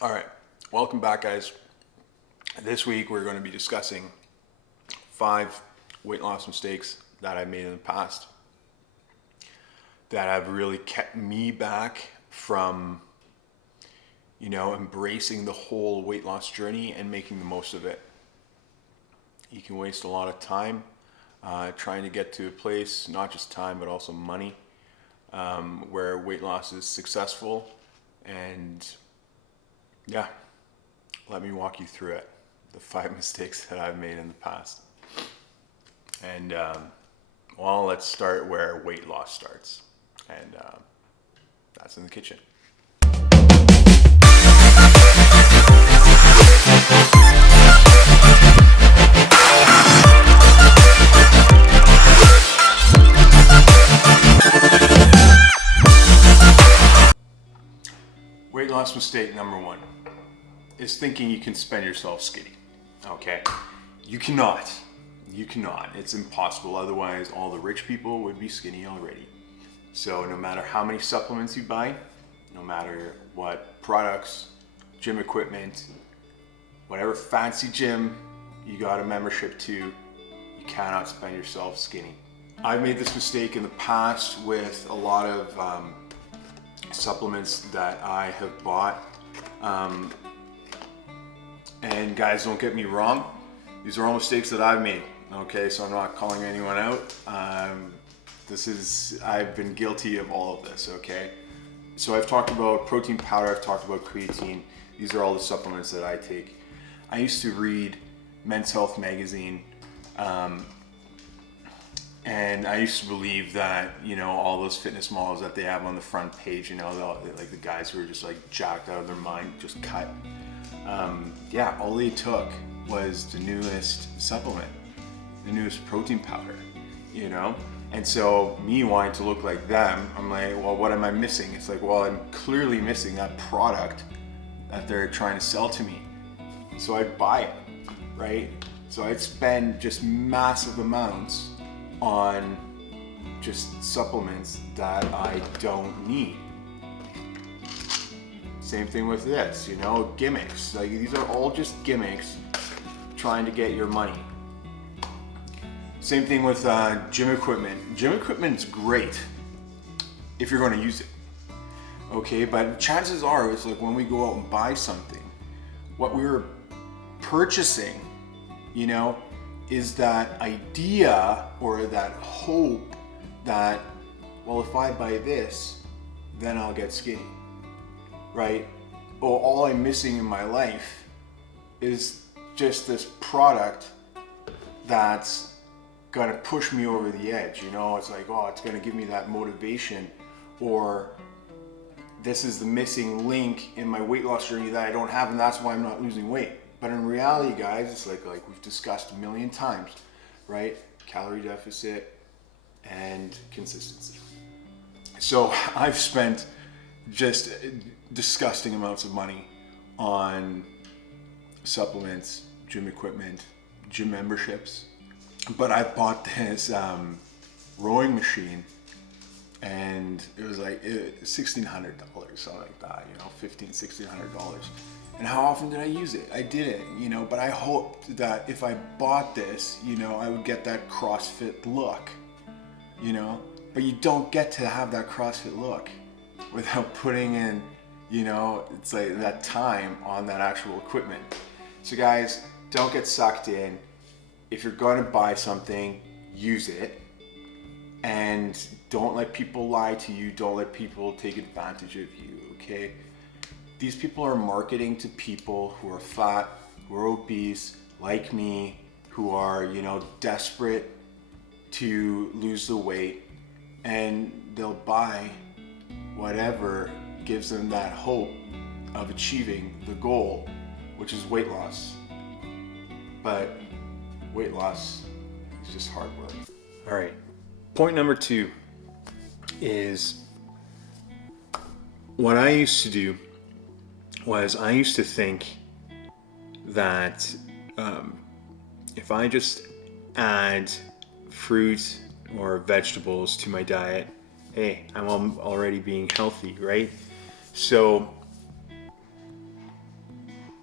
All right, welcome back, guys. This week we're going to be discussing 5 weight loss mistakes that I've made in the past that have really kept me back from, embracing the whole weight loss journey and making the most of it. You can waste a lot of time trying to get to a place, not just time, but also money, where weight loss is successful. And yeah, let me walk you through it. The 5 mistakes that I've made in the past. And let's start where weight loss starts. And that's in the kitchen. Weight loss mistake number 1 is thinking you can spend yourself skinny. Okay? You cannot. You cannot. It's impossible. Otherwise, all the rich people would be skinny already. So no matter how many supplements you buy, no matter what products, gym equipment, whatever fancy gym you got a membership to, you cannot spend yourself skinny. I've made this mistake in the past with a lot of supplements that I have bought. And guys, don't get me wrong, these are all mistakes that I've made. Okay, so I'm not calling anyone out. I've been guilty of all of this, okay? So I've talked about protein powder, I've talked about creatine. These are all the supplements that I take. I used to read Men's Health magazine, and I used to believe that, all those fitness models that they have on the front page, like the guys who are just like jacked out of their mind, just cut. All they took was the newest supplement, the newest protein powder, And so me wanting to look like them, I'm like, well, what am I missing? It's like, well, I'm clearly missing that product that they're trying to sell to me. So I'd buy it, right? So I'd spend just massive amounts on just supplements that I don't need. Same thing with this, gimmicks. Like, these are all just gimmicks trying to get your money. Same thing with gym equipment. Gym equipment's great if you're going to use it. Okay, but chances are, it's like when we go out and buy something, what we're purchasing, is that idea or that hope that, well, if I buy this, then I'll get skinny, right? Or all I'm missing in my life is just this product that's gonna push me over the edge, It's like, oh, it's gonna give me that motivation, or this is the missing link in my weight loss journey that I don't have, and that's why I'm not losing weight. But in reality, guys, it's like we've discussed a million times, right? Calorie deficit and consistency. So I've spent just disgusting amounts of money on supplements, gym equipment, gym memberships. But I bought this rowing machine, and it was like $1,600, something like that, $1,500–$1,600. And how often did I use it? I didn't, but I hoped that if I bought this, I would get that CrossFit look, But you don't get to have that CrossFit look without putting in, it's like that time on that actual equipment. So guys, don't get sucked in. If you're going to buy something, use it. And don't let people lie to you. Don't let people take advantage of you, okay? These people are marketing to people who are fat, who are obese, like me, who are, desperate to lose the weight. And they'll buy whatever gives them that hope of achieving the goal, which is weight loss. But weight loss is just hard work. All right. Point number 2 is what I used to do was I used to think that if I just add fruit or vegetables to my diet, hey, I'm already being healthy, right? So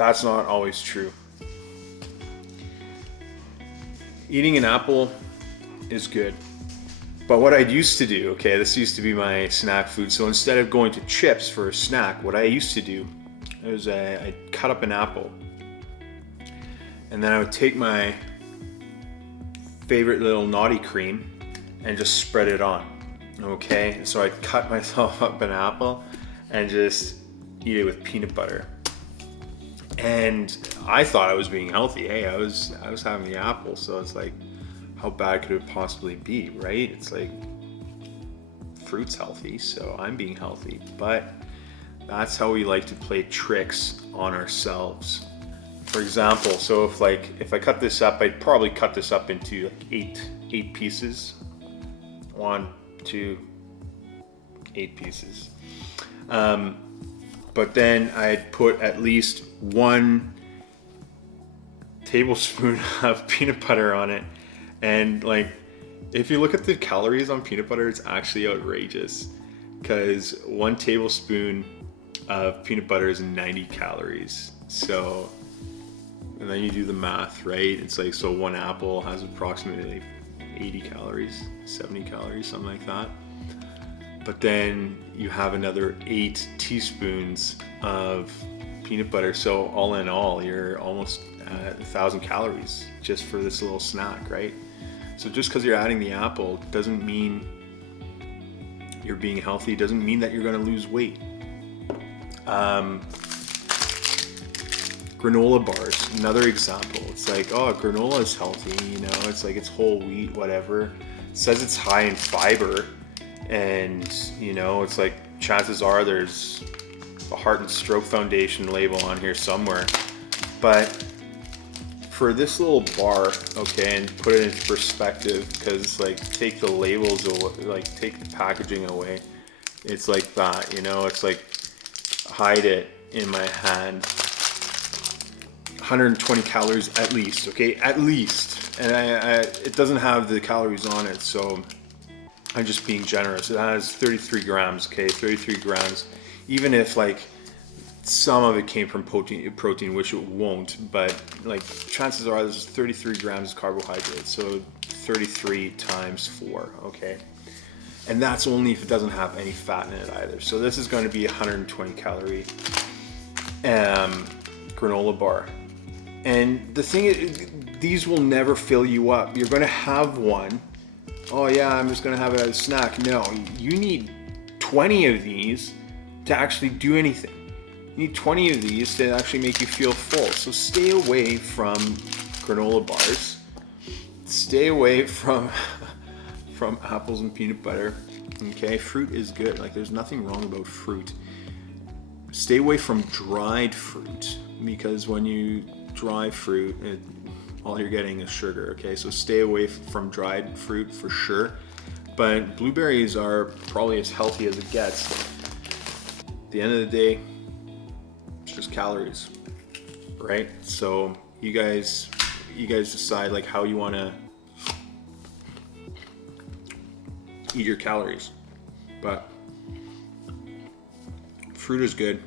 That's not always true. Eating an apple is good. But what I used to do, okay, this used to be my snack food. So instead of going to chips for a snack, what I used to do is I'd cut up an apple. And then I would take my favorite little naughty cream and just spread it on. Okay, so I'd cut myself up an apple and just eat it with peanut butter. And I thought I was being healthy. Hey, I was having the apple, so it's like, how bad could it possibly be, right? It's like, fruit's healthy, so I'm being healthy. But that's how we like to play tricks on ourselves. For example, so if I cut this up, I'd probably cut this up into like eight pieces. 1, 2, 8 pieces. But then I'd put at least 1 tablespoon of peanut butter on it. And like, if you look at the calories on peanut butter, it's actually outrageous, because 1 tablespoon of peanut butter is 90 calories. So, and then you do the math, right? It's like, so 1 apple has approximately 80 calories, 70 calories, something like that. But then you have another 8 teaspoons of peanut butter. So all in all, you're almost at 1,000 calories just for this little snack, right? So just because you're adding the apple doesn't mean you're being healthy, doesn't mean that you're going to lose weight. Granola bars, another example. It's like, oh, granola is healthy, you know, it's like, it's whole wheat, whatever. It says it's high in fiber, and you know, it's like, chances are there's a Heart and Stroke Foundation label on here somewhere. But for this little bar, okay, and put it into perspective, because like, take the labels away, like take the packaging away, it's like that, you know, it's like, hide it in my hand. 120 calories at least, okay, at least. And it doesn't have the calories on it, so I'm just being generous. It has 33 grams, okay, 33 grams. Even if like some of it came from protein, which it won't, but like, chances are this is 33 grams of carbohydrates, so 33 times 4, okay? And that's only if it doesn't have any fat in it either. So this is going to be 120 calorie granola bar. And the thing is, these will never fill you up. You're going to have one. Oh yeah, I'm just going to have it as a snack. No, you need 20 of these to actually do anything. You need 20 of these to actually make you feel full. So stay away from granola bars. Stay away from apples and peanut butter. Okay, fruit is good. Like, there's nothing wrong about fruit. Stay away from dried fruit, because when you dry fruit, all you're getting is sugar. Okay, so stay away from dried fruit for sure. But blueberries are probably as healthy as it gets. At the end of the day, it's just calories, right? So you guys decide like how you want to eat your calories. But fruit is good,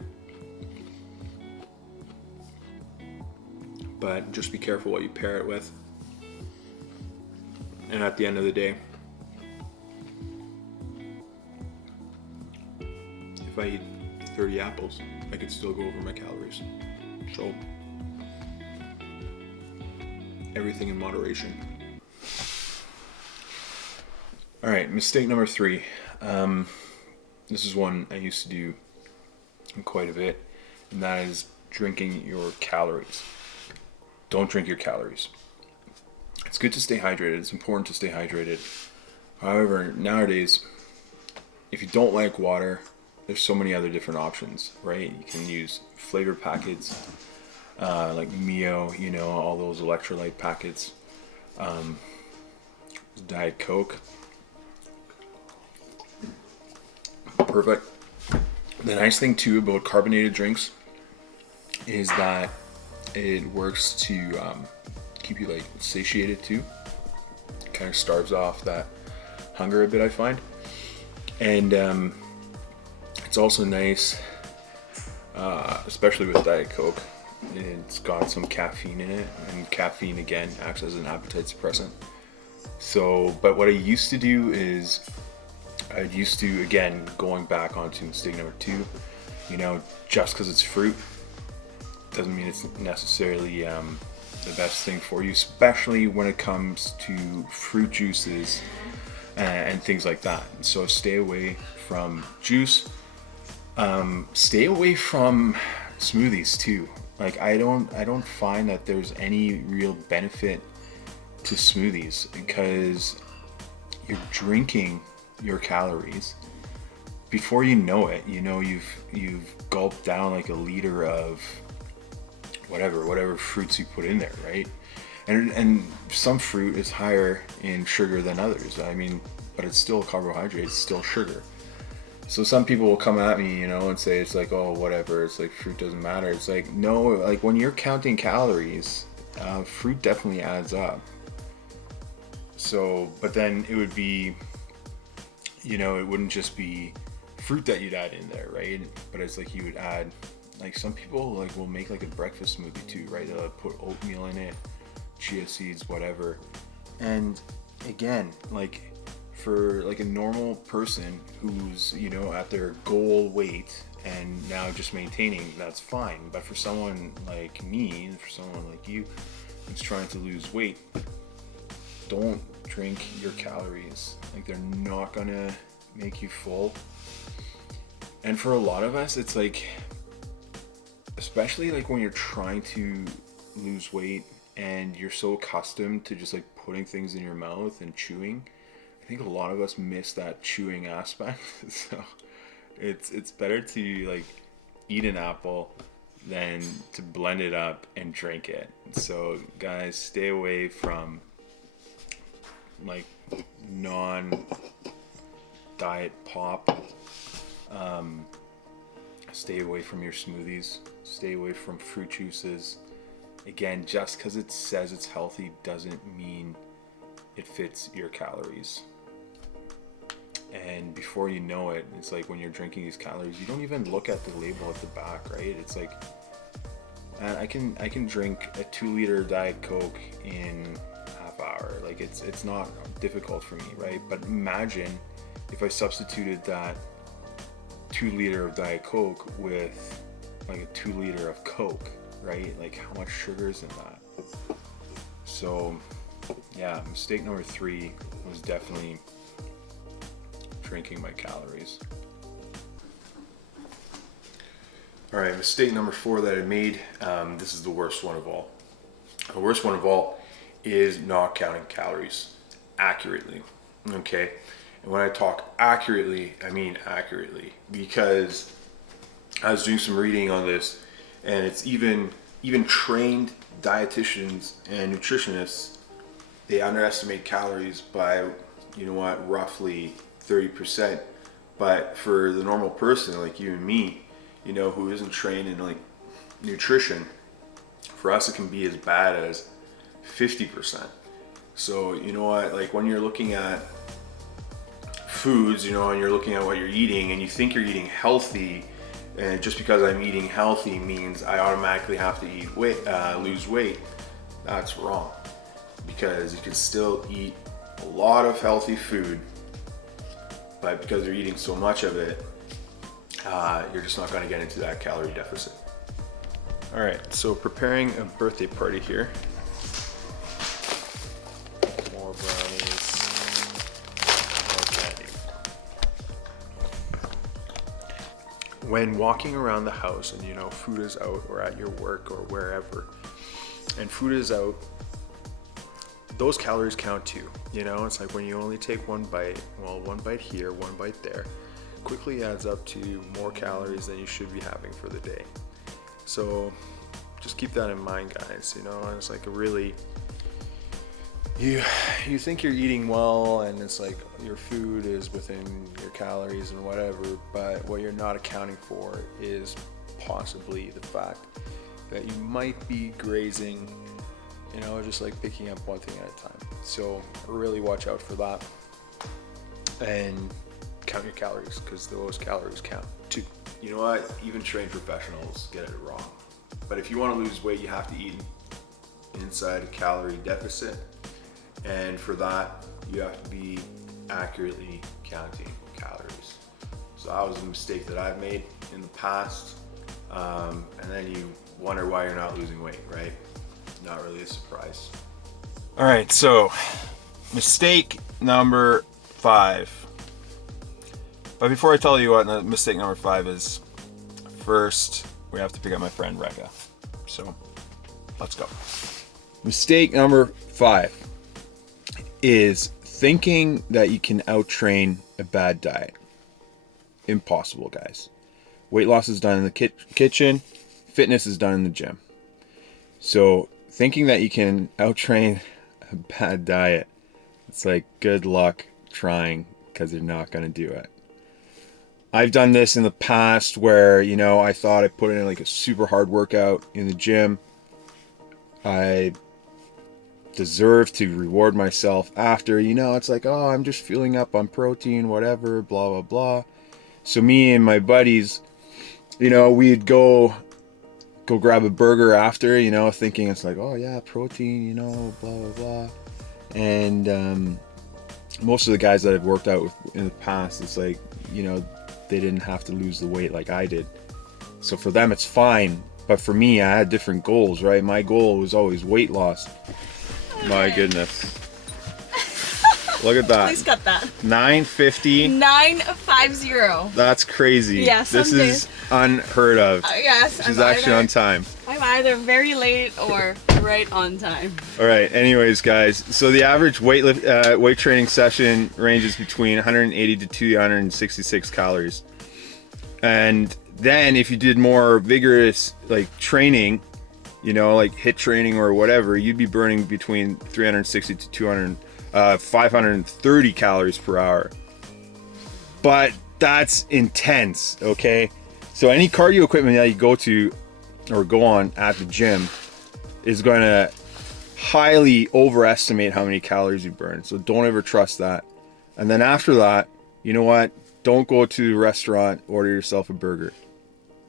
but just be careful what you pair it with. And at the end of the day, if I eat 30 apples, I could still go over my calories. So everything in moderation. All right, mistake number 3. This is one I used to do quite a bit, and that is drinking your calories. Don't drink your calories. It's good to stay hydrated. It's important to stay hydrated. However, nowadays, if you don't like water, there's so many other different options, right? You can use flavor packets, like Mio, you know, all those electrolyte packets, Diet Coke. Perfect. The nice thing too about carbonated drinks is that it works to keep you like satiated too. Kind of starves off that hunger a bit, I find. And it's also nice, especially with Diet Coke, It's got some caffeine in it, and caffeine again acts as an appetite suppressant. So, but what I used to do is, I used to, again, going back onto mistake number 2, just because it's fruit doesn't mean it's necessarily the best thing for you, especially when it comes to fruit juices and things like that. So stay away from juice. Stay away from smoothies too. Like I don't find that there's any real benefit to smoothies because you're drinking your calories. Before you know it, you've gulped down like a liter of whatever fruits you put in there, right? And some fruit is higher in sugar than others. I mean, but it's still carbohydrate, it's still sugar. So some people will come at me, and say it's like, oh, whatever, it's like fruit doesn't matter. It's like, no, like when you're counting calories, fruit definitely adds up. So, but then it would be, it wouldn't just be fruit that you'd add in there, right? But it's like you would add, like some people like will make like a breakfast smoothie too, right? They'll put oatmeal in it, chia seeds, whatever. And again, like for like a normal person who's at their goal weight and now just maintaining, that's fine. But for someone like me, for someone like you who's trying to lose weight, don't drink your calories. Like they're not gonna make you full. And for a lot of us, it's like, especially like when you're trying to lose weight and you're so accustomed to just like putting things in your mouth and chewing, I think a lot of us miss that chewing aspect. So it's better to like eat an apple than to blend it up and drink it. So guys, stay away from like non-diet pop. Stay away from your smoothies. Stay away from fruit juices. Again, just because it says it's healthy doesn't mean it fits your calories. And before you know it, it's like when you're drinking these calories, you don't even look at the label at the back, right? It's like, man, I can drink a 2-liter Diet Coke in half hour. Like it's not difficult for me, right? But imagine if I substituted that 2-liter of Diet Coke with like a 2-liter of Coke, right? Like how much sugar is in that? So yeah, mistake number 3 was definitely drinking my calories. All right, mistake number 4 that I made, this is the worst one of all. The worst one of all is not counting calories accurately, okay? And when I talk accurately, I mean accurately, because I was doing some reading on this, and it's even trained dietitians and nutritionists, they underestimate calories by, roughly 30%. But for the normal person like you and me, who isn't trained in like nutrition, for us it can be as bad as 50%. So like when you're looking at foods, and you're looking at what you're eating and you think you're eating healthy, and just because I'm eating healthy means I automatically have to lose weight, that's wrong. Because you can still eat a lot of healthy food, but because you're eating so much of it, you're just not going to get into that calorie deficit. All right, so preparing a birthday party here. More brownies. More candy. When walking around the house and food is out, or at your work or wherever, and food is out, those calories count too. It's like when you only take one bite, one bite here, one bite there, quickly adds up to more calories than you should be having for the day. So just keep that in mind, guys. And it's like really, you think you're eating well, and it's like your food is within your calories and whatever, but what you're not accounting for is possibly the fact that you might be grazing, just like picking up one thing at a time. So really watch out for that and count your calories, because those calories count too. You know what? Even trained professionals get it wrong. But if you want to lose weight, you have to eat inside a calorie deficit. And for that, you have to be accurately counting calories. So that was a mistake that I've made in the past. And then you wonder why you're not losing weight, right? Not really a surprise. All right, so mistake number 5. But before I tell you what mistake number 5 is, first we have to pick up my friend Rekha. So let's go. Mistake number 5 is thinking that you can out-train a bad diet. Impossible, guys. Weight loss is done in the kitchen. Fitness is done in the gym. So thinking that you can out-train a bad diet, it's like good luck trying, because you're not going to do it. I've done this in the past where, you know, I thought I put in like a super hard workout in the gym. I deserve to reward myself after, you know, it's like, oh, I'm just filling up on protein, whatever, blah, blah, blah. So me and my buddies, you know, we'd go grab a burger after, you know, thinking it's like, oh yeah, protein, you know, blah, blah, blah. And most of the guys that I've worked out with in the past, it's like, you know, they didn't have to lose the weight like I did. So for them, it's fine. But for me, I had different goals, right? My goal was always weight loss. Okay. My goodness. Look at that. Please cut that. 950. 950. That's crazy. Yes. This is unheard of. Yes. She's actually on time. I'm either very late or right on time. All right. Anyways, guys. So the average weight training session ranges between 180 to 266 calories. And then if you did more vigorous like training, you know, like HIIT training or whatever, you'd be burning between 360 to 530 calories per hour. But that's intense, okay? So any cardio equipment that you go to or go on at the gym is going to highly overestimate how many calories you burn. So don't ever trust that. And then after that, you know what? Don't go to a restaurant, order yourself a burger,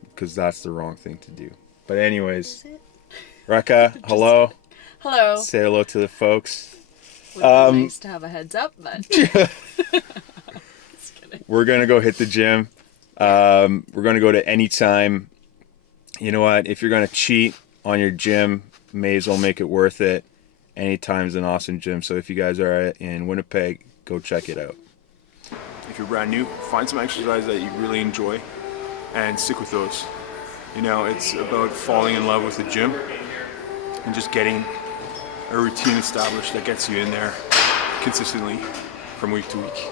because that's the wrong thing to do. But anyways, Rekha, hello. Hello. Say hello to the folks. Would be nice to have a heads up, but just kidding. We're gonna go hit the gym. We're gonna go to Anytime. You know what? If you're gonna cheat on your gym, may as well make it worth it. Anytime's an awesome gym. So if you guys are in Winnipeg, go check it out. If you're brand new, find some exercise that you really enjoy and stick with those. You know, it's about falling in love with the gym and just getting a routine established that gets you in there consistently from week to week.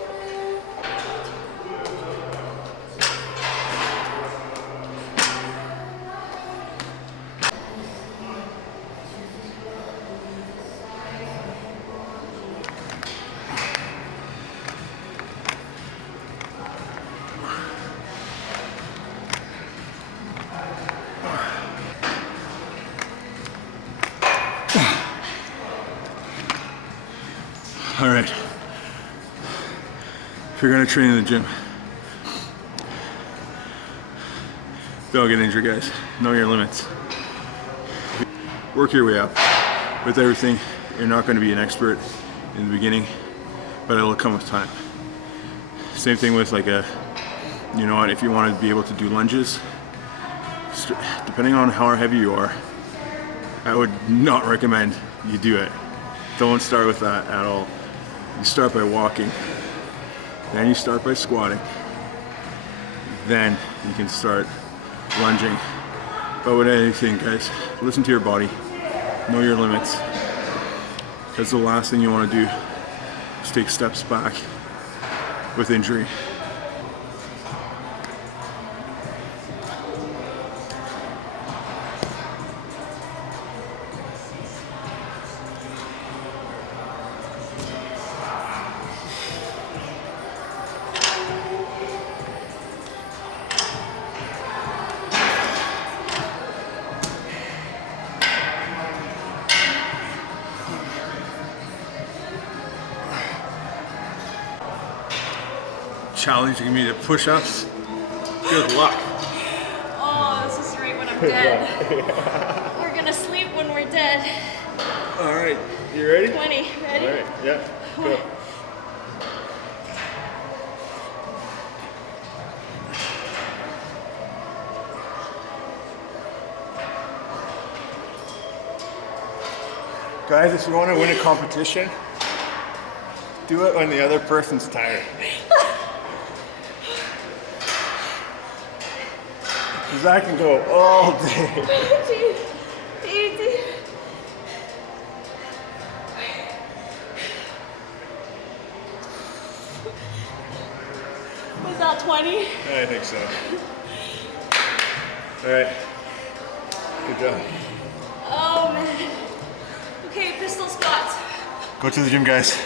All right, if you're gonna train in the gym, don't get injured, guys. Know your limits. Work your way up. With everything, you're not gonna be an expert in the beginning, but it'll come with time. Same thing with like you know what, if you want to be able to do lunges, depending on how heavy you are, I would not recommend you do it. Don't start with that at all. You start by walking, then you start by squatting, then you can start lunging. But with anything, guys, listen to your body, know your limits, because the last thing you want to do is take steps back with injury. Challenging me to push-ups. Good luck. Oh, this is right when I'm dead. We're gonna sleep when we're dead. All right, you ready? 20, ready? All right, yeah, go. Guys, if you want to win a competition, do it when the other person's tired. Because I can go all day. 18. Was that 20? I think so. All right. Good job. Oh man. Okay, pistol squats. Go to the gym, guys.